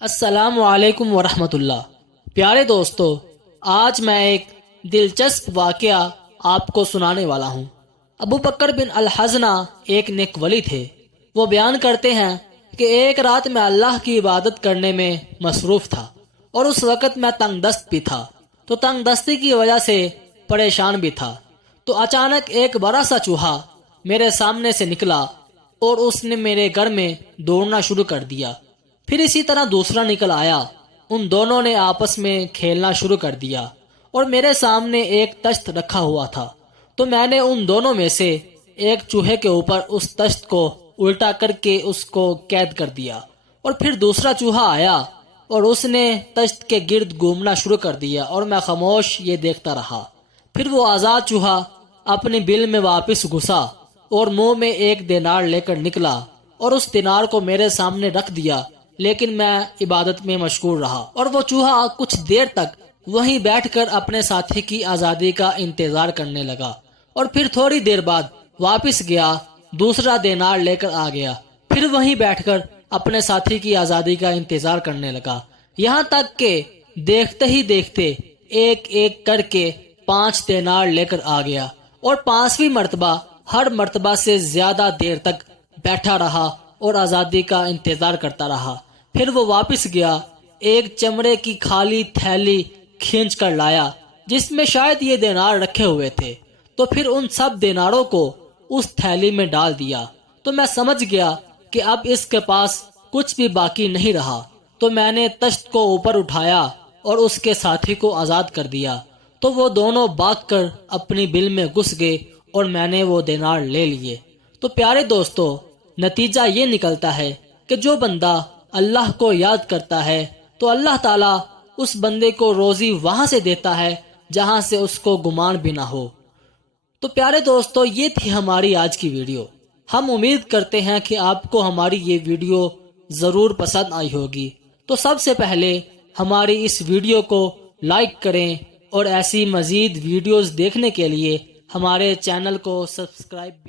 السلام علیکم ورحمۃ اللہ۔ پیارے دوستو، آج میں ایک دلچسپ واقعہ آپ کو سنانے والا ہوں۔ ابو بکر بن الحزنہ ایک نیک ولی تھے۔ وہ بیان کرتے ہیں کہ ایک رات میں اللہ کی عبادت کرنے میں مصروف تھا اور اس وقت میں تنگ دست بھی تھا، تو تنگ دستی کی وجہ سے پریشان بھی تھا۔ تو اچانک ایک بڑا سا چوہا میرے سامنے سے نکلا اور اس نے میرے گھر میں دوڑنا شروع کر دیا۔ پھر اسی طرح دوسرا نکل آیا۔ ان دونوں نے آپس میں کھیلنا شروع کر دیا اور میرے سامنے ایک تشت رکھا ہوا تھا، تو میں نے ان دونوں میں سے ایک چوہے کے اوپر اس تشت کو الٹا کر کے اس کو قید کر دیا، اور پھر دوسرا چوہا آیا اور اس نے تشت کے گرد گھومنا شروع کر دیا اور میں خاموش یہ دیکھتا رہا۔ پھر وہ آزاد چوہا اپنی بل میں واپس گھسا اور منہ میں ایک دینار لے کر نکلا اور اس دینار کو میرے سامنے رکھ دیا، لیکن میں عبادت میں مشغول رہا، اور وہ چوہا کچھ دیر تک وہیں بیٹھ کر اپنے ساتھی کی آزادی کا انتظار کرنے لگا، اور پھر تھوڑی دیر بعد واپس گیا، دوسرا دینار لے کر آ گیا، پھر وہیں بیٹھ کر اپنے ساتھی کی آزادی کا انتظار کرنے لگا، یہاں تک کہ دیکھتے ہی دیکھتے ایک ایک کر کے 5 دینار لے کر آ گیا، اور 5ویں مرتبہ ہر مرتبہ سے زیادہ دیر تک بیٹھا رہا اور آزادی کا انتظار کرتا رہا۔ پھر وہ واپس گیا، ایک چمڑے کی خالی تھیلی کھینچ کر لایا جس میں شاید یہ دینار رکھے ہوئے تھے، تو پھر ان سب دیناروں کو اس تھیلی میں ڈال دیا۔ تو میں سمجھ گیا کہ اب اس کے پاس کچھ بھی باقی نہیں رہا، تو میں نے تشت کو اوپر اٹھایا اور اس کے ساتھی کو آزاد کر دیا، تو وہ دونوں بھاگ کر اپنی بل میں گھس گئے اور میں نے وہ دینار لے لیے۔ تو پیارے دوستو، نتیجہ یہ نکلتا ہے کہ جو بندہ اللہ کو یاد کرتا ہے تو اللہ تعالیٰ اس بندے کو روزی وہاں سے دیتا ہے جہاں سے اس کو گمان بھی نہ ہو۔ تو پیارے دوستو، یہ تھی ہماری آج کی ویڈیو۔ ہم امید کرتے ہیں کہ آپ کو ہماری یہ ویڈیو ضرور پسند آئی ہوگی۔ تو سب سے پہلے ہماری اس ویڈیو کو لائک کریں اور ایسی مزید ویڈیوز دیکھنے کے لیے ہمارے چینل کو سبسکرائب بھی